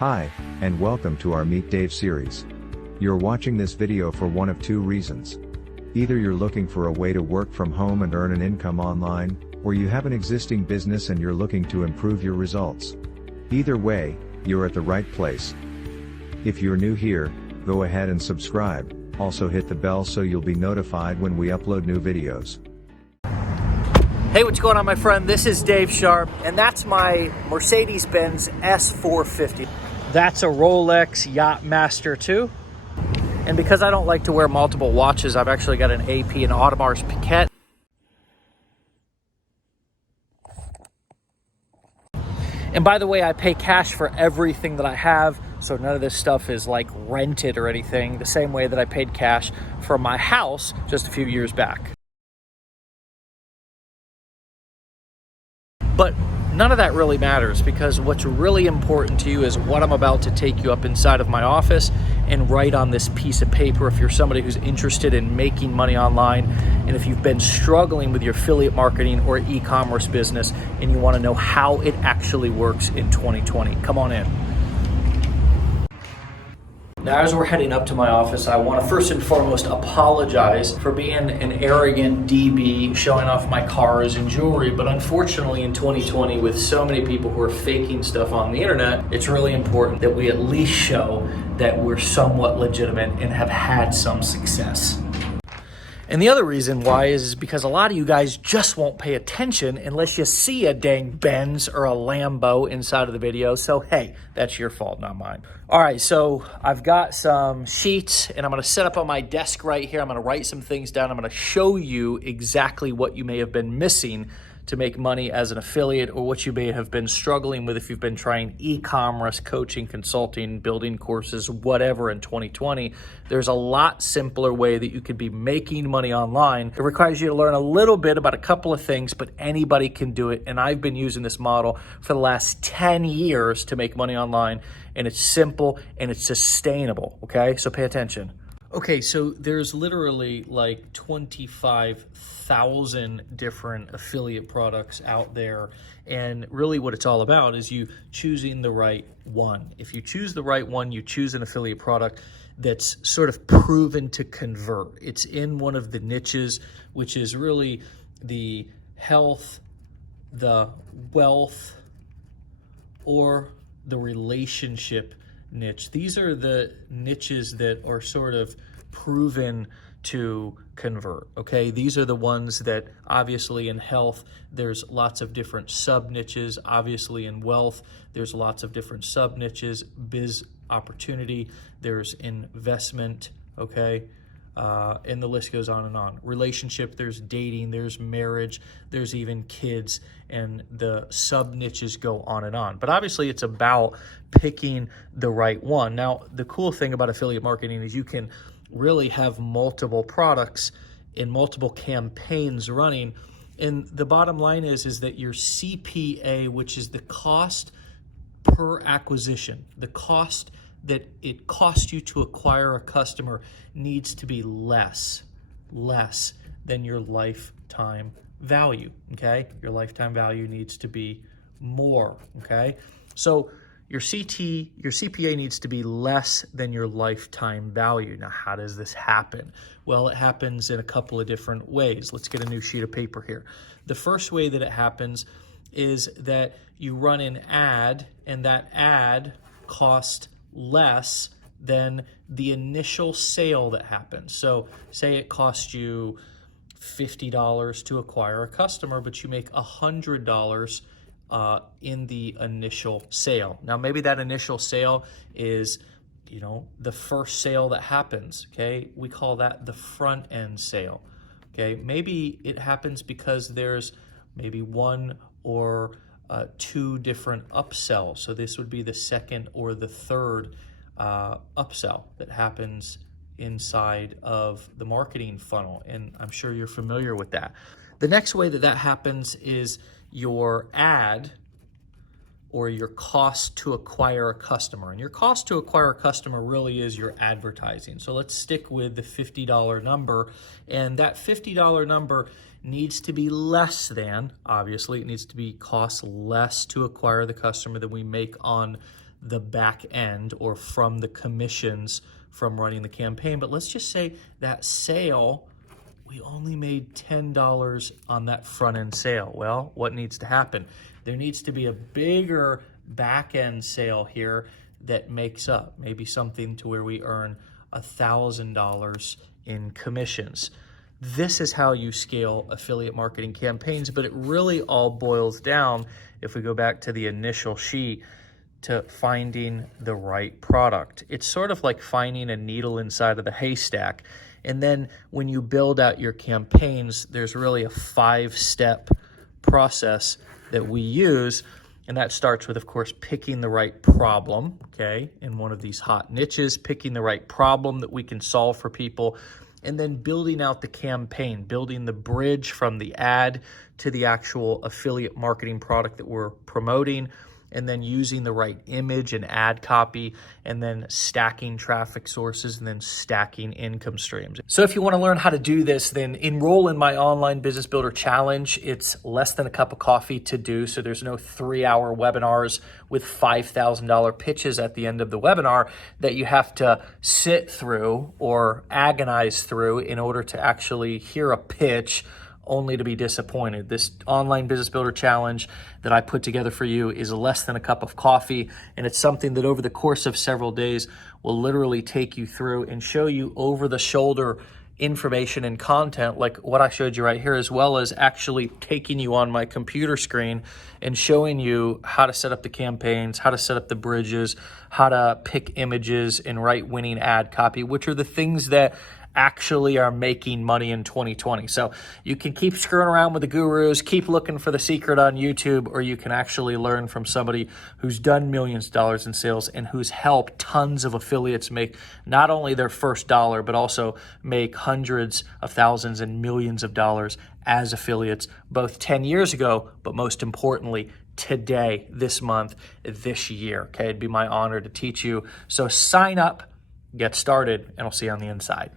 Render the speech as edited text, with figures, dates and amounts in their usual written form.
Hi, and welcome to our Meet Dave series. You're watching this video for one of two reasons. Either you're looking for a way to work from home and earn an income online, or you have an existing business and you're looking to improve your results. Either way, you're at the right place. If you're new here, go ahead and subscribe, also hit the bell so you'll be notified when we upload new videos. Hey, what's going on, my friend? This is Dave Sharp, and that's my Mercedes-Benz S450. That's a Rolex Yachtmaster 2. And because I don't like to wear multiple watches, I've actually got an AP and Audemars Piguet. And by the way, I pay cash for everything that I have, so none of this stuff is like rented or anything, the same way that I paid cash for my house just a few years back. But none of that really matters, because what's really important to you is what I'm about to take you up inside of my office and write on this piece of paper if you're somebody who's interested in making money online, and if you've been struggling with your affiliate marketing or e-commerce business and you want to know how it actually works in 2020. Come on in. Now, as we're heading up to my office, I want to first and foremost apologize for being an arrogant DB showing off my cars and jewelry, but unfortunately in 2020, with so many people who are faking stuff on the internet, it's really important that we at least show that we're somewhat legitimate and have had some success. And the other reason why is because a lot of you guys just won't pay attention unless you see a dang Benz or a Lambo inside of the video. So, hey, that's your fault, not mine. All right, so I've got some sheets and I'm gonna set up on my desk right here. I'm gonna write some things down. I'm gonna show you exactly what you may have been missing to make money as an affiliate, or what you may have been struggling with if you've been trying e-commerce, coaching, consulting, building courses, whatever in 2020. There's a lot simpler way that you could be making money online. It requires you to learn a little bit about a couple of things, but anybody can do it. And I've been using this model for the last 10 years to make money online, and it's simple and it's sustainable, okay? So pay attention. Okay, so there's literally like 25,000 different affiliate products out there. And really what it's all about is you choosing the right one. If you choose the right one, you choose an affiliate product that's sort of proven to convert. It's in one of the niches, which is really the health, the wealth, or the relationship niche. These are the niches that are sort of proven to convert, okay? These are the ones that obviously in health, there's lots of different sub niches. Obviously in wealth, there's lots of different sub niches. Biz opportunity, there's investment, okay? And the list goes on and on. Relationship, there's dating, there's marriage, there's even kids, and the sub niches go on and on. But obviously it's about picking the right one. Now, the cool thing about affiliate marketing is you can really have multiple products in multiple campaigns running. And the bottom line is that your CPA, which is the cost per acquisition, the cost that it costs you to acquire a customer, needs to be less than your lifetime value, okay? Your lifetime value needs to be more, okay? So your CPA needs to be less than your lifetime value. Now, how does this happen? Well, it happens in a couple of different ways. Let's get a new sheet of paper here. The first way that it happens is that you run an ad, and that ad costs less than the initial sale that happens. So say it costs you $50 to acquire a customer, but you make $100 in the initial sale. Now, maybe that initial sale is, the first sale that happens, okay? We call that the front end sale, okay? Maybe it happens because there's maybe one or two different upsells. So this would be the second or the third upsell that happens inside of the marketing funnel. And I'm sure you're familiar with that. The next way that happens is your ad, or your cost to acquire a customer. And your cost to acquire a customer really is your advertising. So let's stick with the $50 number. And that $50 number needs to be less than, obviously, it needs to be cost less to acquire the customer than we make on the back end or from the commissions from running the campaign. But let's just say that sale, we only made $10 on that front end sale. Well, what needs to happen? There needs to be a bigger back end sale here that makes up, maybe something to where we earn $1,000 in commissions. This is how you scale affiliate marketing campaigns, but it really all boils down, if we go back to the initial sheet, to finding the right product. It's sort of like finding a needle inside of the haystack. And then when you build out your campaigns, there's really a 5-step process that we use. And that starts with, of course, picking the right problem, okay, in one of these hot niches, picking the right problem that we can solve for people, and then building out the campaign, building the bridge from the ad to the actual affiliate marketing product that we're promoting, and then using the right image and ad copy, and then stacking traffic sources, and then stacking income streams. So if you want to learn how to do this, then enroll in my online business builder challenge. It's less than a cup of coffee to do. So there's no 3-hour webinars with $5,000 pitches at the end of the webinar that you have to sit through or agonize through in order to actually hear a pitch, only to be disappointed. This online business builder challenge that I put together for you is less than a cup of coffee, and it's something that over the course of several days will literally take you through and show you over the shoulder information and content like what I showed you right here, as well as actually taking you on my computer screen and showing you how to set up the campaigns, how to set up the bridges, how to pick images and write winning ad copy, which are the things that actually are making money in 2020. So you can keep screwing around with the gurus, keep looking for the secret on YouTube, or you can actually learn from somebody who's done millions of dollars in sales and who's helped tons of affiliates make not only their first dollar, but also make hundreds of thousands and millions of dollars as affiliates, both 10 years ago, but most importantly, today, this month, this year. Okay, it'd be my honor to teach you. So sign up, get started, and I'll see you on the inside.